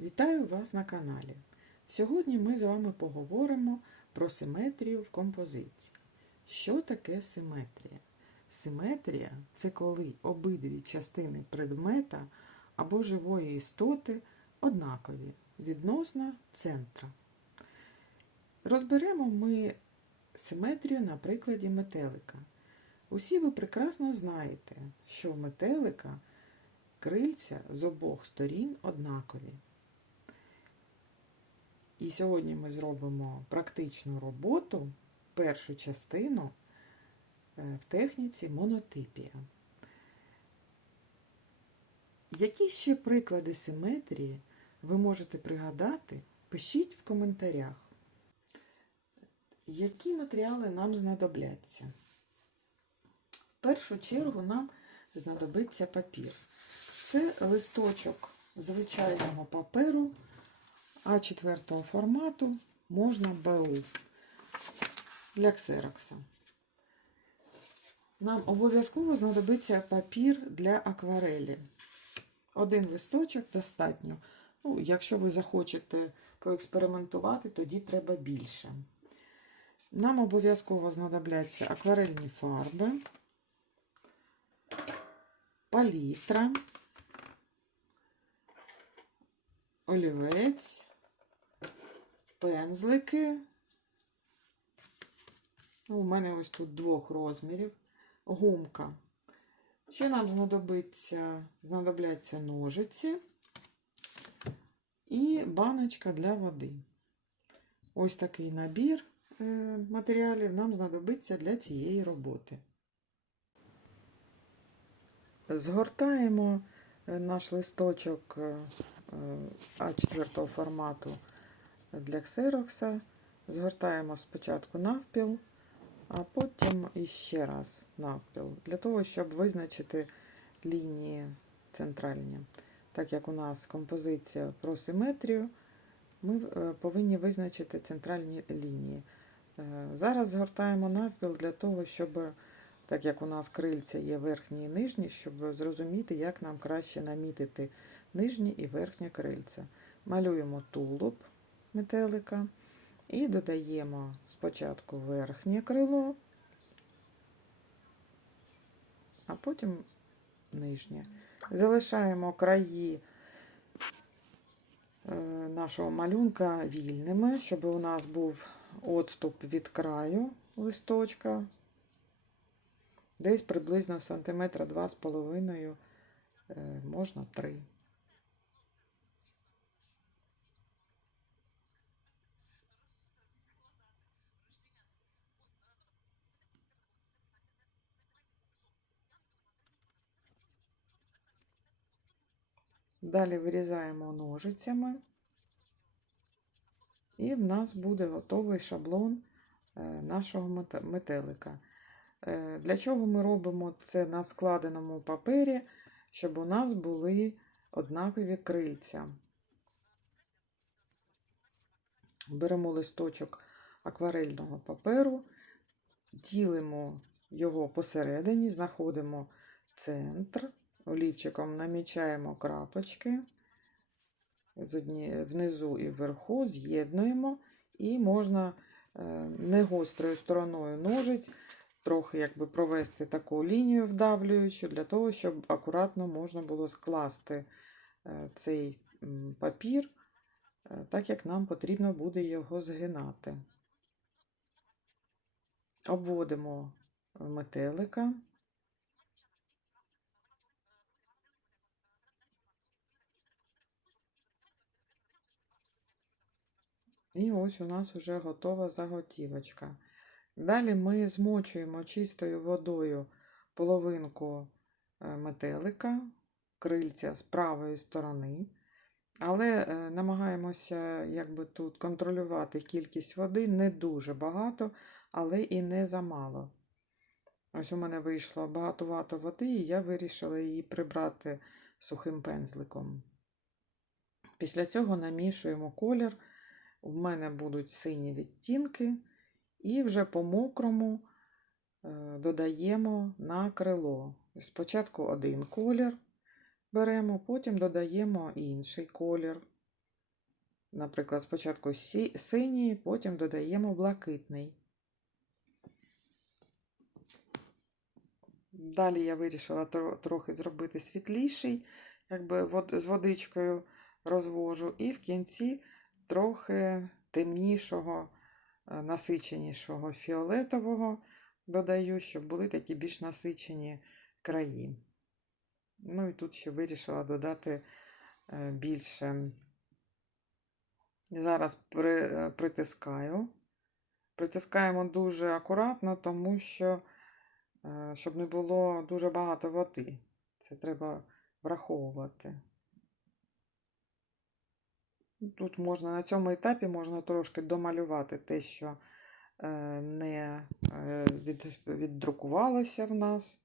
Вітаю вас на каналі. Сьогодні ми з вами поговоримо про симетрію в композиції. Що таке симетрія? Симетрія це коли обидві частини предмета або живої істоти однакові відносно центра. Розберемо ми симетрію на прикладі метелика. Усі ви прекрасно знаєте, що в метелика крильця з обох сторін однакові. І сьогодні ми зробимо практичну роботу, першу частину е, в техніці монотипія. Які ще приклади симетрії ви можете пригадати? Пишіть в коментарях. Які матеріали нам знадобляться? В першу чергу нам знадобиться папір. Це листочок звичайного паперу А4 формату, можна БУ для ксерокса. Нам обов'язково знадобиться папір для акварелі. Один листочок достатньо. Ну, якщо ви захочете поекспериментувати, тоді треба більше. Нам обов'язково знадобляться акварельні фарби, палітра, олівець, пензлики. Ну, у мене ось тут двох розмірів, гумка. Ще нам знадобиться, знадобляться ножиці і баночка для води. Ось такий набір е, матеріалів нам знадобиться для цієї роботи. Згортаємо е, наш листочок е, А4 формату для ксерокса. Згортаємо спочатку навпіл, а потім іще раз навпіл, для того, щоб визначити лінії центральні. Так як у нас композиція про симетрію, ми е, повинні визначити центральні лінії. Е, Зараз згортаємо навпіл для того, щоб, так як у нас крильця є верхні і нижні, щоб зрозуміти, як нам краще намітити нижні і верхнє крильця. Малюємо тулуб метелика і додаємо спочатку верхнє крило, а потім нижнє. Залишаємо краї е, нашого малюнка вільними, щоб у нас був отступ від краю листочка. Десь приблизно сантиметра два з половиною, е, можна три. Далі вирізаємо ножицями, і в нас буде готовий шаблон е, нашого метелика. Е, Для чого ми робимо це на складеному папері, щоб у нас були однакові крильця. Беремо листочок акварельного паперу, ділимо його посередині, знаходимо центр, олівчиком намічаємо крапочки внизу і вверху, з'єднуємо, і можна е, не гострою стороною ножиць трохи якби провести таку лінію вдавлюючу, для того, щоб акуратно можна було скласти е, цей папір, е, так як нам потрібно буде його згинати. Обводимо метелика. І ось у нас вже готова заготівочка. Далі ми змочуємо чистою водою половинку е, метелика, крильця з правої сторони, але е, намагаємося якби тут контролювати кількість води не дуже багато, але і не замало. Ось у мене вийшло багатовато води, і я вирішила її прибрати сухим пензликом. Після цього намішуємо колір. У мене будуть сині відтінки, і вже по мокрому е, додаємо на крило. Спочатку один колір беремо, потім додаємо інший колір. Наприклад, спочатку синій, потім додаємо блакитний. Далі я вирішила трохи зробити світліший, якби з водичкою розвожу, і в кінці трохи темнішого, е, насиченішого фіолетового додаю, щоб були такі більш насичені краї. Ну і тут ще вирішила додати е, більше. Зараз при, е, притискаю. Притискаємо дуже акуратно, тому що щоб не було дуже багато води. Це треба враховувати. Тут можна на цьому етапі можна трошки домалювати те, що е, не е, віддрукувалося в нас.